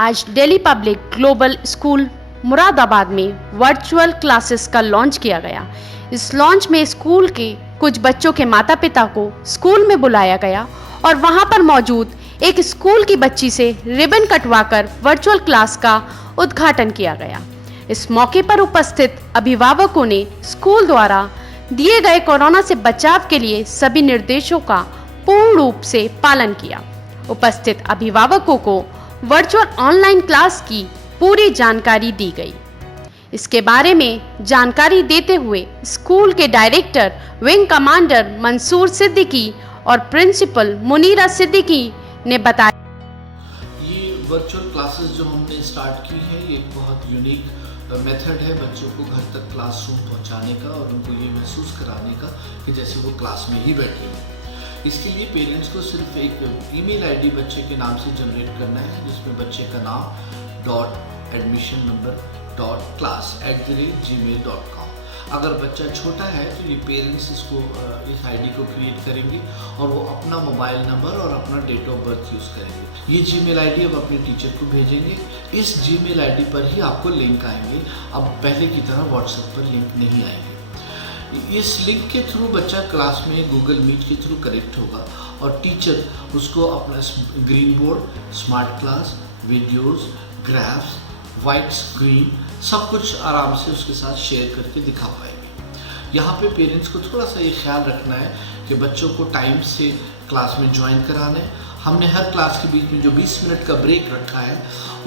आज Delhi public global school Moradabad में virtual classes का लॉन्च किया गया। इस लॉन्च में स्कूल के कुछ बच्चों के माता पिता को स्कूल में बुलाया गया और वहां पर मौजूद एक स्कूल की बच्ची से रिबन कटवाकर वर्चुअल क्लास का उद्घाटन किया गया। इस मौके पर उपस्थित अभिभावकों ने स्कूल द्वारा दिए गए कोरोना से बचाव के लिए सभी निर्देशों का पूर्ण रूप से पालन किया। उपस्थित अभिभावकों को वर्चुअल ऑनलाइन क्लास की पूरी जानकारी दी गई। इसके बारे में जानकारी देते हुए स्कूल के director wing commander Mansoor Siddiqui और प्रिंसिपल मुनीरा सिद्दीकी ने बताया, ये वर्चुअल क्लासेस जो हमने स्टार्ट की है ये एक बहुत यूनिक मेथड है बच्चों को घर तक क्लासरूम पहुंचाने का और उनको ये महसूस कराने का कि जैसे वो क्लास में ही बैठे हैं। इसके लिए पेरेंट्स को सिर्फ एक ईमेल आईडी बच्चे के नाम से जनरेट करना है जिसमें बच्चे का नाम .admission number .class@gmail.com। अगर बच्चा छोटा है तो ये पेरेंट्स इस आईडी को क्रिएट करेंगे और वो अपना मोबाइल नंबर और अपना डेट ऑफ बर्थ यूज़ करेंगे। ये जीमेल आईडी अब अपने टीचर को भेजेंगे। इस जीमेल आईडी पर ही आपको लिंक आएंगे। अब पहले की तरह व्हाट्सएप पर लिंक नहीं आएंगे। इस लिंक के थ्रू बच्चा क्लास में गूगल मीट के थ्रू कनेक्ट होगा और टीचर उसको अपना green board, smart class, videos, graphs, white screen सब कुछ आराम से उसके साथ शेयर करके दिखा पाएंगे। यहाँ पे पेरेंट्स को थोड़ा सा ये ख्याल रखना है कि बच्चों को टाइम से क्लास में ज्वाइन कराना है। हमने हर क्लास के बीच में जो 20 मिनट का ब्रेक रखा है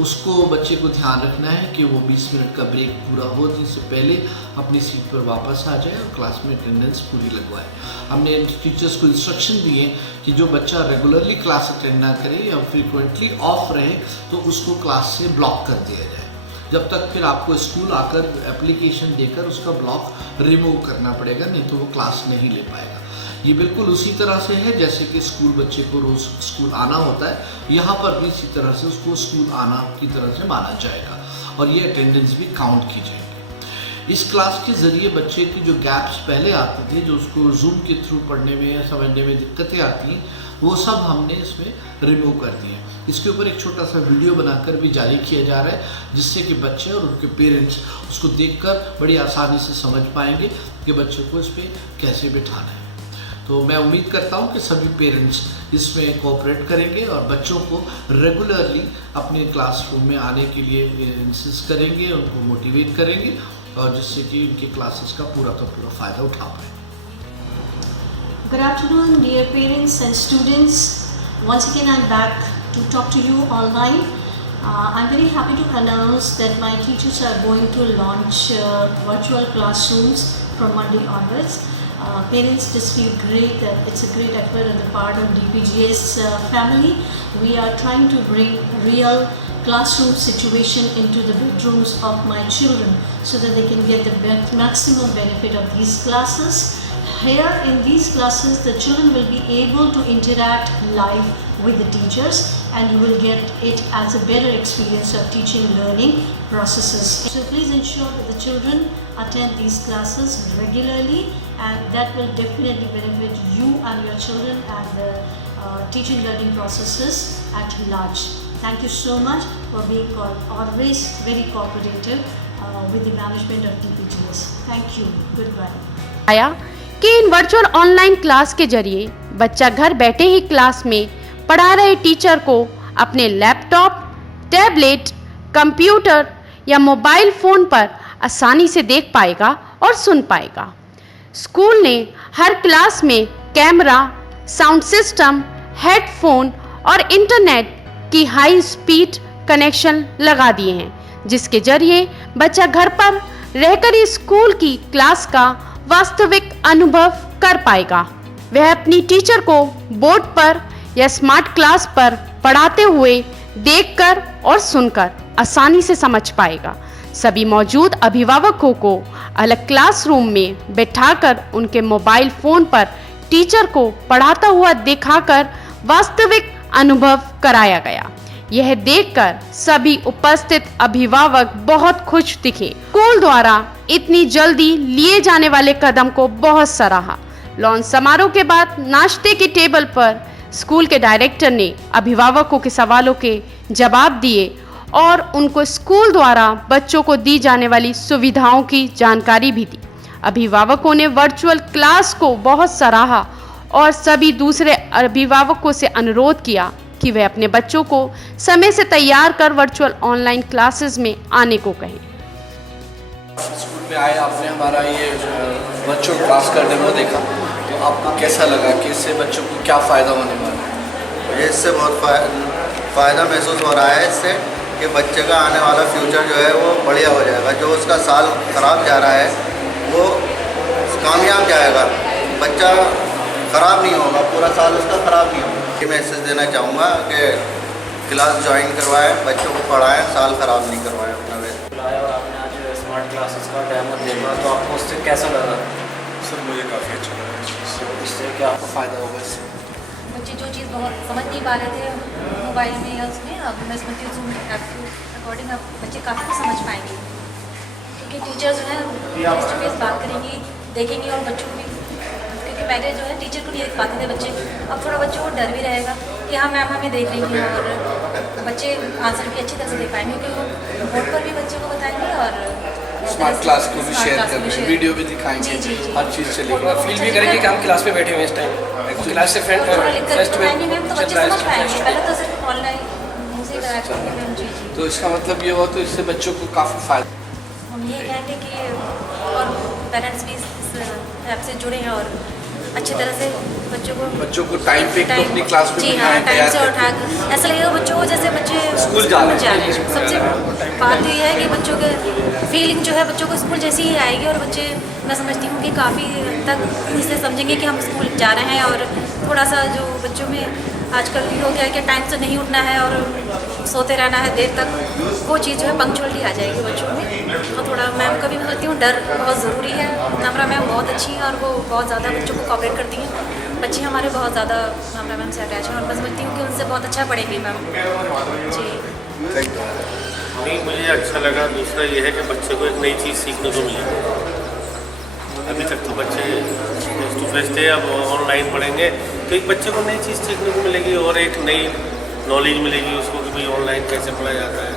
उसको बच्चे को ध्यान रखना है कि वो 20 मिनट का ब्रेक पूरा होने से पहले अपनी सीट पर वापस आ जाए और क्लास में अटेंडेंस पूरी लगवाए। हमने टीचर्स को इंस्ट्रक्शन दिए कि जो बच्चा रेगुलरली क्लास अटेंड ना करे या फ्रीक्वेंटली ऑफ रहे तो उसको क्लास से ब्लॉक कर दिया जाए। जब तक फिर आपको स्कूल आकर एप्लीकेशन देकर उसका ब्लॉक रिमूव करना पड़ेगा, नहीं तो वो क्लास नहीं ले पाएगा। ये बिल्कुल उसी तरह से है जैसे कि स्कूल बच्चे को रोज़ स्कूल आना होता है, यहाँ पर भी इसी तरह से उसको स्कूल आना की तरह से माना जाएगा और ये अटेंडेंस भी काउंट की जाएगी। इस क्लास के ज़रिए बच्चे की जो गैप्स पहले आते थे, जो उसको जूम के थ्रू पढ़ने में या समझने में दिक्कतें आती हैं, वो सब हमने इसमें रिमूव कर दिए हैं। इसके ऊपर एक छोटा सा वीडियो बनाकर भी जारी किया जा रहा है जिससे कि बच्चे और उनके पेरेंट्स उसको देखकर बड़ी आसानी से समझ पाएंगे कि बच्चे को इस पर कैसे बिठाना है। तो मैं उम्मीद करता हूँ कि सभी पेरेंट्स इसमें कोऑपरेट करेंगे और बच्चों को रेगुलरली अपने क्लासरूम में आने के लिए इंसिस्ट करेंगे, उनको मोटिवेट करेंगे और जिससे कि उनके क्लासेस का पूरा फ़ायदा उठा पाएँ। Good afternoon, dear parents and students. Once again, I'm back to talk to you online. I'm very happy to announce that my teachers are going to launch virtual classrooms from Monday onwards. Parents just feel great that it's a great effort on the part of DPGS family. We are trying to bring real classroom situation into the bedrooms of my children so that they can get the maximum benefit of these classes. Here in these classes, the children will be able to interact live with the teachers and you will get it as a better experience of teaching learning processes. So please ensure that the children attend these classes regularly and that will definitely benefit you and your children and the teaching learning processes at large. Thank you so much for being always very cooperative with the management of DPGS. Thank you. Goodbye. आया कि इन virtual online class के जरिए बच्चा घर बैठे ही class में पढ़ा रहे टीचर को अपने लैपटॉप, टैबलेट, कंप्यूटर या मोबाइल फ़ोन पर आसानी से देख पाएगा और सुन पाएगा। स्कूल ने हर क्लास में कैमरा, साउंड सिस्टम, हेडफोन और इंटरनेट की हाई स्पीड कनेक्शन लगा दिए हैं जिसके जरिए बच्चा घर पर रहकर ही स्कूल की क्लास का वास्तविक अनुभव कर पाएगा। वह अपनी टीचर को बोर्ड पर या स्मार्ट क्लास पर पढ़ाते हुए देखकर और सुनकर आसानी से समझ पाएगा। सभी मौजूद अभिभावकों को अलग क्लासरूम में बैठाकर उनके मोबाइल फ़ोन पर टीचर को पढ़ाता हुआ दिखाकर वास्तविक अनुभव कराया गया। यह देखकर सभी उपस्थित अभिभावक बहुत खुश दिखे। स्कूल द्वारा इतनी जल्दी लिए जाने वाले कदम को बहुत सराहा। लॉन्च समारोह के बाद नाश्ते की टेबल पर स्कूल के डायरेक्टर ने अभिभावकों के सवालों के जवाब दिए और उनको स्कूल द्वारा बच्चों को दी जाने वाली सुविधाओं की जानकारी भी दी। अभिभावकों ने वर्चुअल क्लास को बहुत सराहा और सभी दूसरे अभिभावकों से अनुरोध किया कि वे अपने बच्चों को समय से तैयार कर वर्चुअल ऑनलाइन क्लासेस में आने को कहें। स्कूल में आए, आपने हमारा ये वर्चुअल क्लास का डेमो देखा, तो आपको कैसा लगा कि इससे बच्चों को क्या फ़ायदा होने वाला है? मुझे इससे बहुत फ़ायदा महसूस हो रहा है इससे कि बच्चे का आने वाला फ्यूचर जो है वो बढ़िया हो जाएगा। जो उसका साल ख़राब जा रहा है वो कामयाब जाएगा, बच्चा ख़राब नहीं होगा, पूरा साल उसका ख़राब नहीं होगा। ये मैसेज देना चाहूँगा कि क्लास ज्वाइन करवाएं, बच्चों को पढ़ाएं, साल ख़राब नहीं करवाएं अपना वैसे। और आपने आज स्मार्ट क्लासेस का डेमो देखा तो आपको उससे कैसा लगा? सर मुझे काफ़ी अच्छा लगा। इससे क्या आपको फ़ायदा होगा इससे? बच्चे जो चीज़ बहुत समझ नहीं पा रहे थे मोबाइल में या उसमें, अब मैं समझती हूँ Zoom ऐप के अकॉर्डिंग अब बच्चे काफ़ी कुछ समझ पाएंगे, क्योंकि टीचर जो है फेस टू फेस बात करेंगी, देखेंगे और बच्चों को भी, क्योंकि पहले जो है टीचर को नहीं देख पाते थे बच्चे, अब थोड़ा बच्चों को डर भी रहेगा कि हाँ मैम हमें देख रही हैं, और बच्चे आंसर भी अच्छी तरह से दे पाएंगे क्योंकि बोर्ड पर भी बच्चे को बताएंगे और स्मार्ट क्लास को भी शेयर करेंगे, वीडियो भी दिखाएंगे, हर चीज़ चलेगी। फील भी करेंगे कि हम क्लास में बैठे हुए इस टाइम, क्लास से फेस टू मैम तो बच्चे समझ पाएंगे, पहले तो सिर्फ ऑनलाइन मुझे कराया मैम। जी जी, तो इसका मतलब ये हुआ तो इससे बच्चों को काफ़ी फ़ायदा। हम ये कहेंगे कि और पेरेंट्स भी इस ऐप से जुड़े हैं और अच्छी तरह से बच्चों को टाइम पे अपनी क्लास में जी हाँ टाइम से उठा कर ऐसा लगेगा बच्चों को जैसे बच्चे स्कूल जा रहे हैं। सबसे बात ये है कि बच्चों के फीलिंग जो है बच्चों को स्कूल जैसी ही आएगी, और बच्चे मैं समझती हूँ कि काफ़ी हद तक इससे समझेंगे कि हम स्कूल जा रहे हैं, और थोड़ा सा जो बच्चों में आजकल हो गया है कि टाइम से नहीं उठना है और सोते रहना है देर तक, वो चीज़ जो है पंक्चुअलिटी आ जाएगी बच्चों में। और थोड़ा मैम का भी मैं समझती हूँ डर बहुत ज़रूरी है। नम्रा मैम बहुत अच्छी हैं और वो बहुत ज़्यादा बच्चों को कोऑपरेट करती हैं, बच्चे हमारे बहुत ज़्यादा नम्रा मैम से अटैच हैं और मैं समझती हूँ कि उनसे बहुत अच्छा पढ़ेंगे मैम जी। नहीं, मुझे अच्छा लगा। दूसरा ये है कि बच्चे को एक नई चीज़ सीखने को मिली। अभी तक तो बच्चे फेस टू फेस थे, अब ऑनलाइन पढ़ेंगे तो एक बच्चे को नई चीज़ सीखने को मिलेगी और एक नई नॉलेज मिलेगी उसको कि भाई ऑनलाइन कैसे पढ़ा जाता है,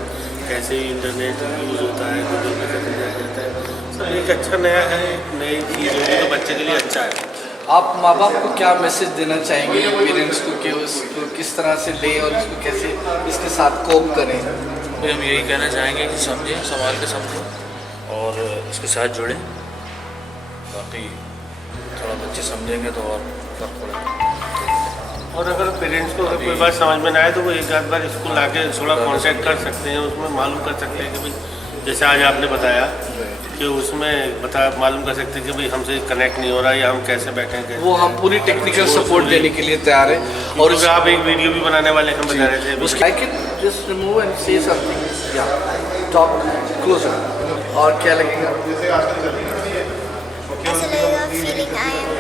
कैसे इंटरनेट यूज़ होता है, गूगल पे कैसे जाया जाता है। सब एक अच्छा नया है, एक नई चीज़ होगी तो बच्चे के लिए अच्छा है। आप माँ बाप को क्या मैसेज देना चाहेंगे पेरेंट्स को कि उसको किस तरह से ले और उसको कैसे इसके साथ कोप करें? तो हम यही कहना चाहेंगे कि समझें, संभाल के समझें और इसके साथ जुड़ें। बाकी थोड़ा बच्चे समझेंगे तो और फर्क पड़ेगा। और अगर पेरेंट्स को अगर कोई बात समझ में ना आए तो वो एक आध बार स्कूल आके थोड़ा कांटेक्ट कर सकते हैं, उसमें मालूम कर सकते हैं कि भाई जैसे आज आपने बताया कि उसमें मालूम कर सकते हैं कि भाई हमसे कनेक्ट नहीं हो रहा है या हम कैसे बैठें कैसे। वो हम पूरी टेक्निकल सपोर्ट देने के लिए तैयार हैं। और उसमें आप एक वीडियो भी बनाने वाले हम बता रहे थे। उसका I can just remove and say something या टॉक क्लोजर। और क्या लगेगा? ऐसा लगेगा फीलिंग आई एम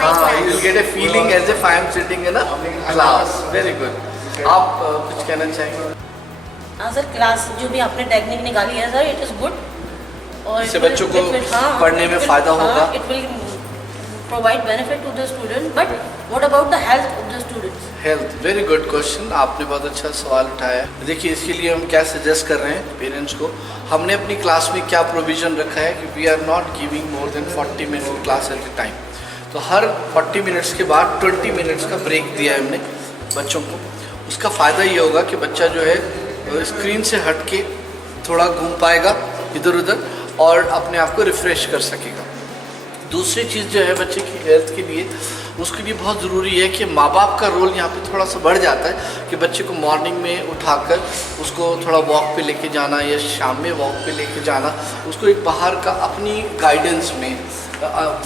हाँ, you will get a feeling as if I am sitting in a class. Very good. आप कुछ कहना चाहेंगे? हाँ सर, क्लास जो भी आपने टेक्निक निकाली है सर, इट इज़ गुड। और इससे बच्चों को पढ़ने में फ़ायदा होगा। It will provide benefit to the student, but what about the health of the students? Health, very good question. आपने बहुत अच्छा सवाल उठाया। देखिए, इसके लिए हम क्या सजेस्ट कर रहे हैं पेरेंट्स को, हमने अपनी क्लास में क्या प्रोविज़न रखा है कि we are not giving more than 40 minute class at a time. तो हर 40 मिनट्स के बाद 20 मिनट्स का ब्रेक दिया है हमने बच्चों को। उसका फ़ायदा ये होगा कि बच्चा जो है स्क्रीन से हट के थोड़ा घूम पाएगा इधर उधर और अपने आप को रिफ़्रेश कर सकेगा। दूसरी चीज़ जो है बच्चे की हेल्थ के लिए, उसके लिए बहुत ज़रूरी है कि माँ बाप का रोल यहाँ पे थोड़ा सा बढ़ जाता है कि बच्चे को मॉर्निंग में उठाकर उसको थोड़ा वॉक पे लेके जाना या शाम में वॉक पे लेके जाना, उसको एक बाहर का अपनी गाइडेंस में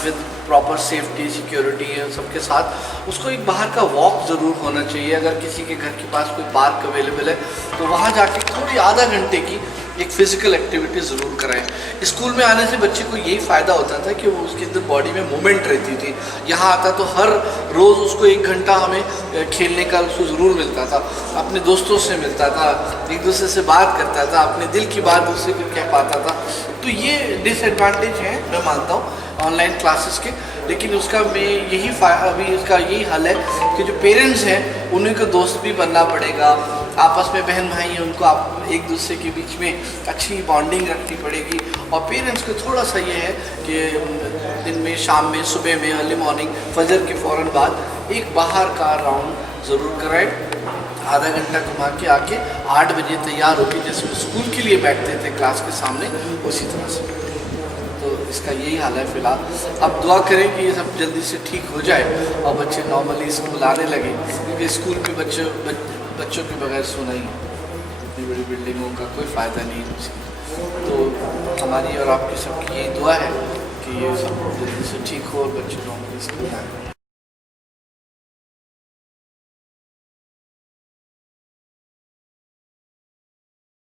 विद प्रॉपर सेफ्टी सिक्योरिटी सबके साथ उसको एक बाहर का वॉक ज़रूर होना चाहिए। अगर किसी के घर के पास कोई पार्क अवेलेबल है तो वहाँ जाके थोड़ी आधा घंटे की एक फ़िज़िकल एक्टिविटी ज़रूर कराएं। स्कूल में आने से बच्चे को यही फ़ायदा होता था कि वो उसके अंदर बॉडी में मूवमेंट रहती थी। यहाँ आता तो हर रोज़ उसको 1 घंटा हमें खेलने का उसको ज़रूर मिलता था, अपने दोस्तों से मिलता था, एक दूसरे से बात करता था, अपने दिल की बात दूसरे को कह पाता था। तो ये डिसएडवांटेज है मैं मानता हूँ ऑनलाइन क्लासेस के, लेकिन उसका मैं अभी इसका यही हल है कि जो पेरेंट्स हैं उन्हीं को दोस्त भी बनना पड़ेगा, आपस में बहन भाई हैं उनको आप एक दूसरे के बीच में अच्छी बॉन्डिंग रखनी पड़ेगी। और पेरेंट्स को थोड़ा सा ये है कि दिन में, शाम में, सुबह में, अर्ली मॉर्निंग फजर के फ़ौरन बाद एक बाहर का राउंड ज़रूर कराएं, आधा घंटा घुमा के आके 8 बजे तैयार होकर जैसे वो स्कूल के लिए बैठते थे क्लास के सामने, उसी तरह से बैठते। तो इसका यही हाल है फ़िलहाल। अब दुआ करें कि ये सब जल्दी से ठीक हो जाए और बच्चे नॉर्मली स्कूल आने लगे, क्योंकि स्कूल पे बच्चों के बगैर सोना ही इतनी बड़ी बिल्डिंगों का कोई फ़ायदा नहीं है। तो हमारी और आपकी सबकी यही दुआ है कि ये सब जल्दी से ठीक हो और बच्चे नॉर्मली स्कूल आए।